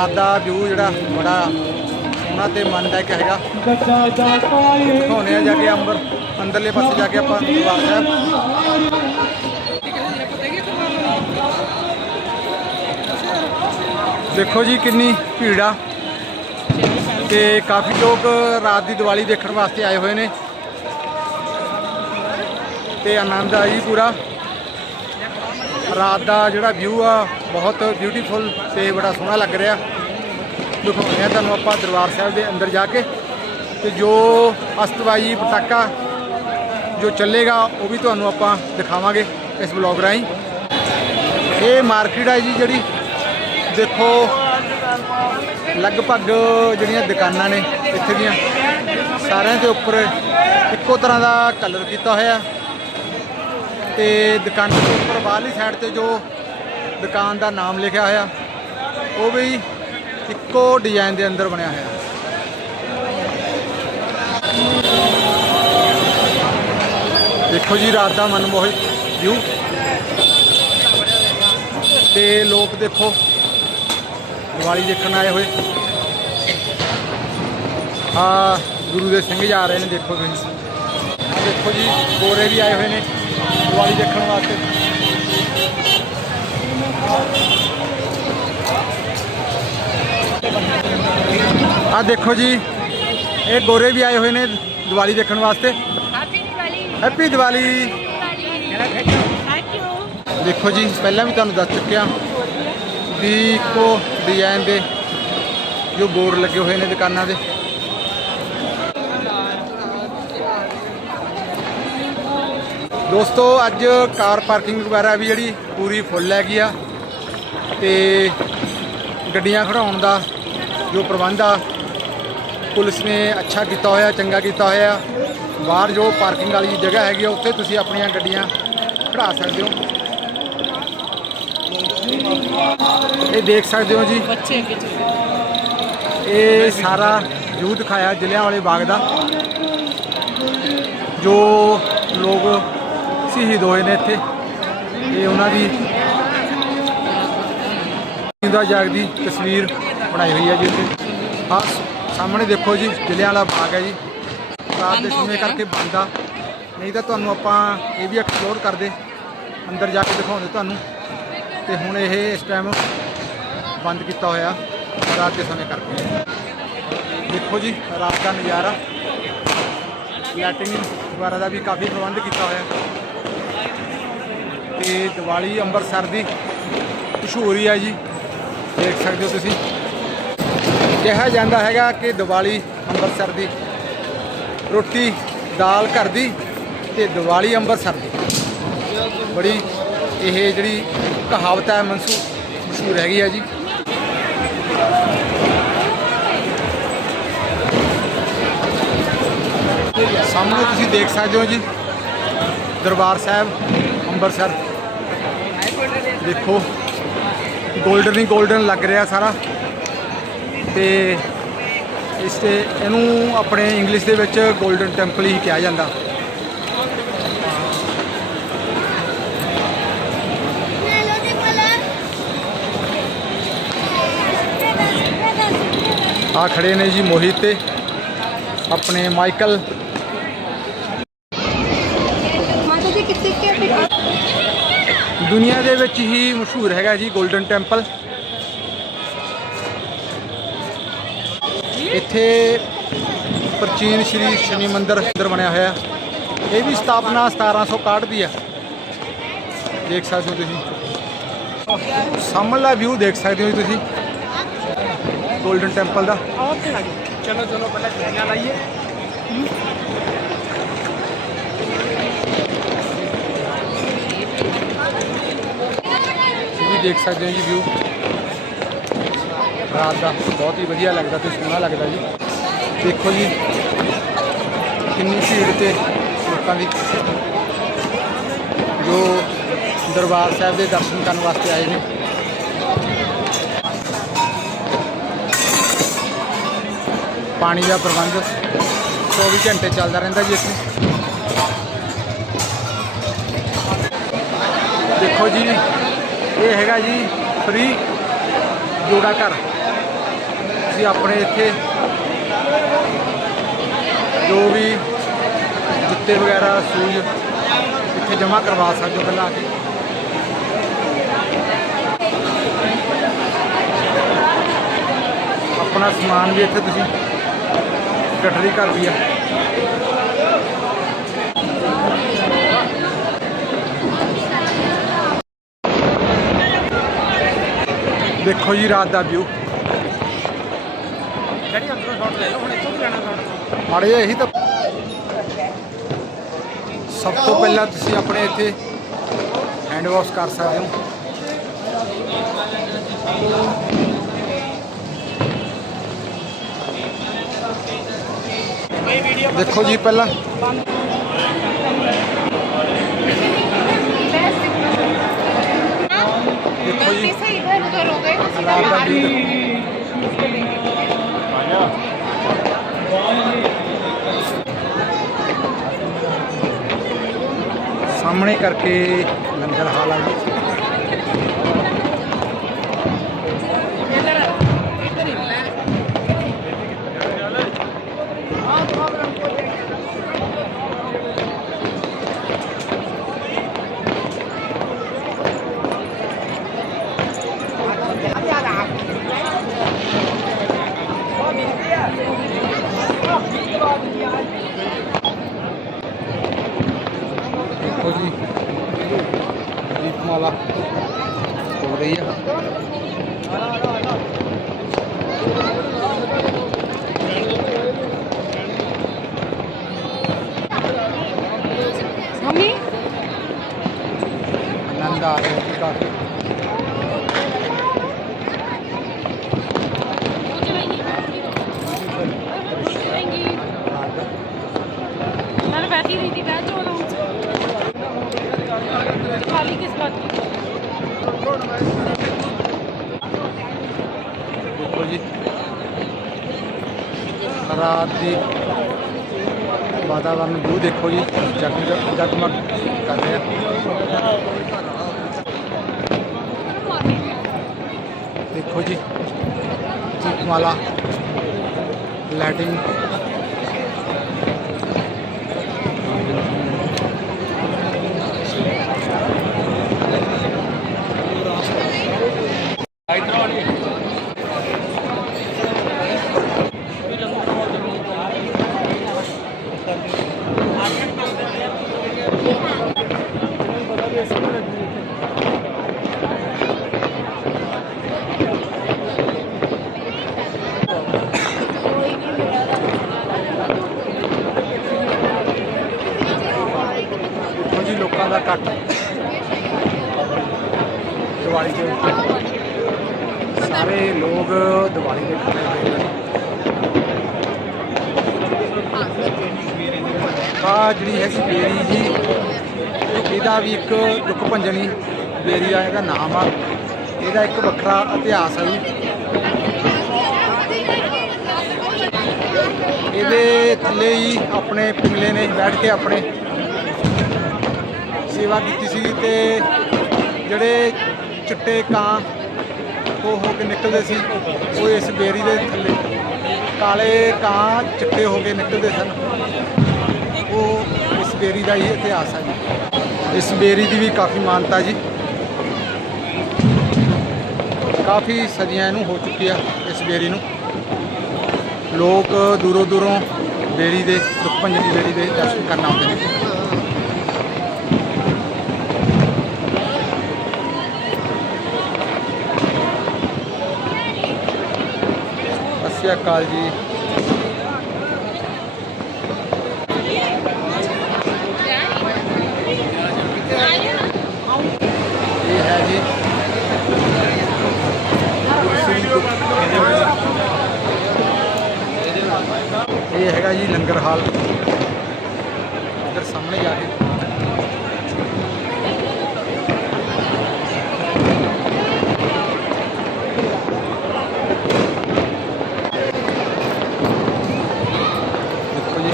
ਰਾਤ ਦਾ ਵਿਊ ਜਿਹੜਾ ਬੜਾ ਸੋਹਣਾ ਤੇ ਮਨਦਾਇਕ ਹੈਗਾ। ਦਿਖਾਉਂਦੇ ਆ ਜਾ ਕੇ ਅੰਬਰ, ਅੰਦਰਲੇ ਪਾਸੇ ਜਾ ਕੇ ਆਪਾਂ ਦਰਬਾਰ ਸਾਹਿਬ। ਦੇਖੋ ਜੀ ਕਿੰਨੀ ਭੀੜ ਆ। ਤੇ ਕਾਫੀ ਲੋਕ ਰਾਤ ਦੀ ਦੀਵਾਲੀ ਦੇਖਣ ਵਾਸਤੇ ਆਏ ਹੋਏ ਨੇ। ਤੇ ਆਨੰਦ ਆ ਜੀ ਪੂਰਾ। ਰਾਤ ਦਾ ਜਿਹੜਾ ਵਿਊ ਆ, ਬਹੁਤ ਬਿਊਟੀਫੁਲ ਤੇ ਬੜਾ ਸੋਹਣਾ ਲੱਗ ਰਿਹਾ। ਦਿਖਾਉਂਦੇ ਆ ਤੁਹਾਨੂੰ ਆਪਾਂ ਦਰਬਾਰ ਸਾਹਿਬ ਦੇ ਅੰਦਰ ਜਾ ਕੇ। ਤੇ ਜੋ ਅਸਤਵਾਜੀ ਪਟਾਕਾ ਜੋ ਚੱਲੇਗਾ, ਉਹ ਵੀ ਤੁਹਾਨੂੰ ਆਪਾਂ ਦਿਖਾਵਾਂਗੇ ਇਸ ਬਲੌਗ ਰਾਹੀਂ। ਇਹ ਮਾਰਕੀਟ ਹੈ ਜੀ ਜਿਹੜੀ, ਦੇਖੋ, ਲਗਭਗ ਜਿਹੜੀਆਂ ਦੁਕਾਨਾਂ ਨੇ ਇੱਥੇ ਦੀਆਂ, ਸਾਰਿਆਂ ਦੇ ਉੱਪਰ ਇੱਕੋ ਤਰ੍ਹਾਂ ਦਾ ਕਲਰ ਕੀਤਾ ਹੋਇਆ। ਤੇ ਦੁਕਾਨ ਦੇ ਉੱਪਰ ਬਾਹਰਲੀ ਸਾਈਡ ਤੇ ਜੋ ਦੁਕਾਨ ਦਾ ਨਾਮ ਲਿਖਿਆ ਹੋਇਆ, ਉਹ ਵੀ ਇੱਕੋ ਡਿਜ਼ਾਈਨ ਦੇ ਅੰਦਰ ਬਣਿਆ ਹੋਇਆ ਦੇਖੋ ਜੀ, ਰਾਤ ਦਾ ਮਨਮੋਹਕ ਵਿਊ ਤੇ ਲੋਕ ਦੇਖੋ, ਦੀਵਾਲੀ ਦੇਖਣ ਆਏ ਹੋਏ। ਆ ਗੁਰੂ ਦੇ ਸਿੰਘ ਜਾ ਰਹੇ ਨੇ, ਦੇਖੋ ਤੁਸੀਂ। ਦੇਖੋ ਜੀ, ਗੋਰੇ ਵੀ ਆਏ ਹੋਏ ਨੇ ਦੀਵਾਲੀ ਦੇਖਣ ਵਾਸਤੇ। ਆ ਦੇਖੋ ਜੀ ਇਹ ਗੋਰੇ ਵੀ ਆਏ ਹੋਏ ਨੇ ਦੀਵਾਲੀ ਦੇਖਣ ਵਾਸਤੇ। ਹੈਪੀ ਦੀਵਾਲੀ ਦੇਖੋ ਜੀ ਪਹਿਲਾਂ ਵੀ ਤੁਹਾਨੂੰ ਦੱਸ ਚੁੱਕਿਆ ਵੀ ਇੱਕੋ ਡਿਜ਼ਾਈਨ ਦੇ ਜੋ ਬੋਰਡ ਲੱਗੇ ਹੋਏ ਨੇ ਦੁਕਾਨਾਂ ਦੇ। ਦੋਸਤੋ ਅੱਜ ਕਾਰ ਪਾਰਕਿੰਗ ਵਗੈਰਾ ਵੀ ਜਿਹੜੀ ਪੂਰੀ ਫੁੱਲ ਹੈਗੀ ਆ ਤੇ ਗੱਡੀਆਂ ਖੜਾਉਣ ਦਾ ਜੋ ਪ੍ਰਬੰਧ ਆ ਪੁਲਿਸ ਨੇ ਅੱਛਾ ਕੀਤਾ ਹੋਇਆ ਚੰਗਾ ਕੀਤਾ ਹੋਇਆ। ਬਾਹਰ ਜੋ ਪਾਰਕਿੰਗ ਵਾਲੀ ਜਗ੍ਹਾ ਹੈਗੀ ਆ ਉੱਥੇ ਤੁਸੀਂ ਆਪਣੀਆਂ ਗੱਡੀਆਂ ਖੜਾ ਸਕਦੇ ਹੋ। ਇਹ ਦੇਖ ਸਕਦੇ ਹੋ ਜੀ। ਬੱਚੇ ਇਹ ਸਾਰਾ ਵਿਊ ਦਿਖਾਇਆ ਜ਼ਿਲ੍ਹਿਆਂ ਵਾਲੇ ਬਾਗ ਦਾ। ਜੋ ਲੋਕ ਸ਼ਹੀਦ ਹੋਏ ਨੇ ਇੱਥੇ। ਇਹ ਉਹਨਾਂ ਦੀ ਦਾ ਜਾਗਦੀ ਤਸਵੀਰ ਬਣਾਈ ਹੋਈ ਹੈ ਜੀ ਇੱਥੇ। ਸਾਹਮਣੇ ਦੇਖੋ ਜੀ ਜ਼ਿਲ੍ਹਿਆਂ ਵਾਲਾ ਬਾਗ ਹੈ ਜੀ। ਰਾਤ ਦੇ ਸਮੇਂ ਕਰਕੇ ਬੰਦ। ਆ ਨਹੀਂ ਤਾਂ ਤੁਹਾਨੂੰ ਆਪਾਂ ਇਹ ਵੀ ਐਕਸਪਲੋਰ ਕਰਦੇ। ਅੰਦਰ ਜਾ ਕੇ ਦਿਖਾਉਂਦੇ ਤੁਹਾਨੂੰ। ਤੇ ਹੁਣ ਇਹ ਇਸ ਟਾਈਮ ਬੰਦ ਕੀਤਾ ਹੋਇਆ। ਰਾਤ ਦੇ ਸਮੇਂ ਕਰਕੇ। ਦੇਖੋ ਜੀ ਰਾਤ ਦਾ ਨਜ਼ਾਰਾ। ਲਾਈਟਿੰਗ ਵਗੈਰਾ ਦਾ ਵੀ ਕਾਫੀ ਪ੍ਰਬੰਧ ਕੀਤਾ ਹੋਇਆ। ਤੇ ਦੀਵਾਲੀ ਅੰਮ੍ਰਿਤਸਰ ਦੀ ਮਸ਼ਹੂਰ ਹੀ ਹੈ ਜੀ। ਦੇਖ ਸਕਦੇ ਹੋ ਤੁਸੀਂ। ਕਿਹਾ ਜਾਂਦਾ ਹੈਗਾ ਕਿ ਦੀਵਾਲੀ ਅੰਮ੍ਰਿਤਸਰ ਦੀ ਰੋਟੀ ਦਾਲ ਘਰ ਦੀ ਤੇ ਦੀਵਾਲੀ ਅੰਮ੍ਰਿਤਸਰ ਦੀ। ਬੜੀ ਇਹ ਜਿਹੜੀ ਕਹਾਵਤ ਹੈ ਮਨਸੂ, ਮਸ਼ਹੂਰ ਹੈਗੀ ਹੈ ਜੀ। ਸਾਹਮਣੇ ਤੁਸੀਂ ਦੇਖ ਸਕਦੇ ਹੋ ਜੀ, ਦਰਬਾਰ ਸਾਹਿਬ, ਅੰਮ੍ਰਿਤਸਰ। ਦੇਖੋ 골ਡਨ ਹੀ 골ਡਨ ਲੱਗ ਰਿਹਾ ਸਾਰਾ। ਤੇ ਇਸ ਤੇ ਇਹਨੂੰ ਆਪਣੇ ਇੰਗਲਿਸ਼ ਦੇ ਵਿੱਚ 골ਡਨ ਟੈਂਪਲ ਹੀ ਕਿਹਾ ਜਾਂਦਾ। ਆ ਖੜੇ ਨੇ ਜੀ ਮੋਹਿਤ ਤੇ ਆਪਣੇ ਮਾਈਕਲ। ਮਾਤਾ ਜੀ ਕਿੱਥੇ ਕੇ ਦੁਨੀਆ ਦੇ ਵਿੱਚ ਹੀ ਮਸ਼ਹੂਰ ਹੈਗਾ ਜੀ 골ਡਨ ਟੈਂਪਲ ਇੱਥੇ ਪ੍ਰਾਚੀਨ ਸ਼੍ਰੀ ਸ਼ਨੀ ਮੰਦਿਰ ਅੰਦਰ ਬਣਿਆ ਹੋਇਆ। ਇਹ ਵੀ ਸਥਾਪਨਾ 1761 ਦੀ ਹੈ। ਦੇਖ ਸਕਦੇ ਹੋ ਤੁਸੀਂ। ਸਾਹਮਣਾ ਵਿਊ ਦੇਖ ਸਕਦੇ ਹੋ ਤੁਸੀਂ। 골ਡਨ ਟੈਂਪਲ ਦਾ। ਚਲੋ ਚਲੋ ਪਹਿਲਾਂ ਚੀਜ਼ਾਂ ਲਾਈਏ। ਵੀ ਦੇਖ ਸਕਦੇ ਹੋ ਜੀ ਵਿਊ ਰਾਤ ਦਾ। ਬਹੁਤ ਹੀ ਵਧੀਆ ਲੱਗਦਾ ਤੇ ਸੋਹਣਾ ਲੱਗਦਾ ਜੀ। ਦੇਖੋ ਜੀ, ਕਿੰਨੀ ਭੀੜ ਤੇ ਲੋਕਾਂ ਦੀ। ਜੋ ਦਰਬਾਰ ਸਾਹਿਬ ਦੇ ਦਰਸ਼ਨ ਕਰਨ ਵਾਸਤੇ ਆਏ ਨੇ। ਪਾਣੀ ਦਾ ਪ੍ਰਬੰਧ 24 ਘੰਟੇ ਚੱਲਦਾ ਰਹਿੰਦਾ ਜੀ ਇੱਥੇ। ਦੇਖੋ ਜੀ, ਇਹ ਹੈਗਾ ਜੀ ਫ੍ਰੀ ਜੋੜਾ ਘਰ। ਤੁਸੀਂ ਆਪਣੇ ਇੱਥੇ ਜੋ ਵੀ ਜੁੱਤੇ ਵਗੈਰਾ, ਸ਼ੂਜ਼ ਇੱਥੇ ਜਮ੍ਹਾਂ ਕਰਵਾ ਸਕਦੇ ਹੋ ਪਹਿਲਾਂ ਆ ਕੇ। ਆਪਣਾ ਸਮਾਨ ਵੀ ਇੱਥੇ ਤੁਸੀਂ ਗੱਠੜੀ ਕਰਦੀ ਆ। ਦੇਖੋ ਜੀ, ਰਾਤ ਦਾ ਵਿਊ ਡੈਡੀ ਅੰਦਰੋਂ ਸ਼ਾਟ ਲੈ ਲਓ ਹੁਣ ਇੱਥੋਂ ਵੀ ਲੈਣਾ ਸ਼ਾਟ ਮਾੜੇ ਜਿਹਾ ਇਹੀ ਤਾਂ ਸਭ ਤੋਂ ਪਹਿਲਾਂ ਤੁਸੀਂ ਆਪਣੇ ਇੱਥੇ ਹੈਂਡ ਵਾਸ਼ ਕਰ ਸਕਦੇ ਹੋ। ਦੇਖੋ ਜੀ ਪਹਿਲਾਂ। ਦੇਖੋ ਜੀ। ਸਾਹਮਣੇ ਕਰਕੇ ਲੰਗਰ ਹਾਲ ਆ ਜੀ। ਇੱਧਰ ਇੱਧਰ ਹੀ ਲੈ। ਆਹ 好了，五比一。农民。南大，南大。ਰਾਤ ਦੀ ਵਾਤਾਵਰਨ ਵਿਊ ਦੇਖੋ ਜੀ। ਜਗ ਜਗਮਗ ਕਰ ਰਿਹਾ ਦੇਖੋ ਜੀ ਦੀਪਮਾਲਾ ਲਾਈਟਿੰਗ ਜੀ ਲੋਕਾਂ ਦਾ ਇਕੱਠ ਦੀਵਾਲੀ ਦੇ ਉੱਤੇ। ਸਾਰੇ ਲੋਕ ਦੀਵਾਲੀ ਦੇ ਆਏ ਹੋਏ ਨੇ। ਆ ਜਿਹੜੀ ਹੈਗੀ ਬੇਰੀ ਜੀ ਇਹਦਾ ਵੀ ਇੱਕ ਦੁੱਖ ਭੰਜਣੀ ਬੇਰੀ ਆ ਇਹਦਾ ਨਾਮ ਆ। ਇਹਦਾ ਇੱਕ ਵੱਖਰਾ ਇਤਿਹਾਸ ਹੈ ਜੀ। ਇਹਦੇ ਥੱਲੇ ਹੀ ਆਪਣੇ ਪਿੰਗਲੇ ਨੇ ਬੈਠ ਕੇ ਆਪਣੇ ਸੇਵਾ ਕੀਤੀ ਸੀ ਤੇ ਜਿਹੜੇ ਚਿੱਟੇ ਕਾਂ ਹੋ ਹੋ ਕੇ ਨਿਕਲਦੇ ਸੀ, ਉਹ ਇਸ ਬੇਰੀ ਦੇ ਥੱਲੇ। ਕਾਲੇ ਕਾਂ ਚਿੱਟੇ ਹੋ ਕੇ ਨਿਕਲਦੇ ਸਨ। ਉਹ ਇਸ ਬੇਰੀ ਦਾ ਹੀ ਇਤਿਹਾਸ ਹੈ ਜੀ। ਇਸ ਬੇਰੀ ਦੀ ਵੀ ਕਾਫੀ ਮਾਨਤਾ ਜੀ। ਕਾਫੀ ਸਦੀਆਂ ਇਹਨੂੰ ਹੋ ਚੁੱਕੀ ਆ ਇਸ ਬੇਰੀ ਨੂੰ। ਲੋਕ ਦੂਰੋਂ ਦੂਰੋਂ ਬੇਰੀ ਦੇ ਦੁੱਖਭੰਜਨੀ ਬੇਰੀ ਦੇ ਦਰਸ਼ਨ ਕਰਨ ਆਉਂਦੇ ਨੇ। ਸਤਿ ਸ਼੍ਰੀ ਅਕਾਲ ਜੀ ਇਹ ਹੈ ਜੀ ਸ੍ਰੀ ਦੁੱਖ ਇਹ ਹੈਗਾ ਜੀ ਲੰਗਰ ਹਾਲ। ਇੱਧਰ ਸਾਹਮਣੇ ਜਾ ਕੇ। ਦੇਖੋ ਜੀ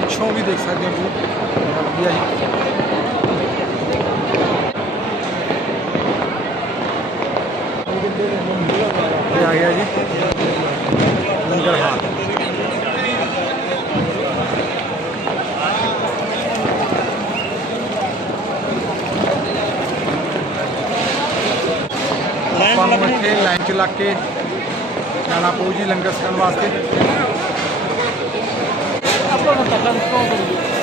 ਪਿੱਛੋਂ ਵੀ ਦੇਖ ਸਕਦੇ ਹੋ। view, ਬੜਾ ਵਧੀਆ ਜੀ ਇਹ ਆ ਗਿਆ ਜੀ ਲੰਗਰ ਹਾਲ ਆਪਾਂ ਨੂੰ ਇੱਥੇ ਲਾਈਨ 'ਚ ਲੱਗ ਕੇ ਜਾਣਾ ਪਊ ਜੀ ਲੰਗਰ ਛਕਣ ਵਾਸਤੇ। ਆਪਾਂ ਨੂੰ ਪਤਾ ਨਹੀਂ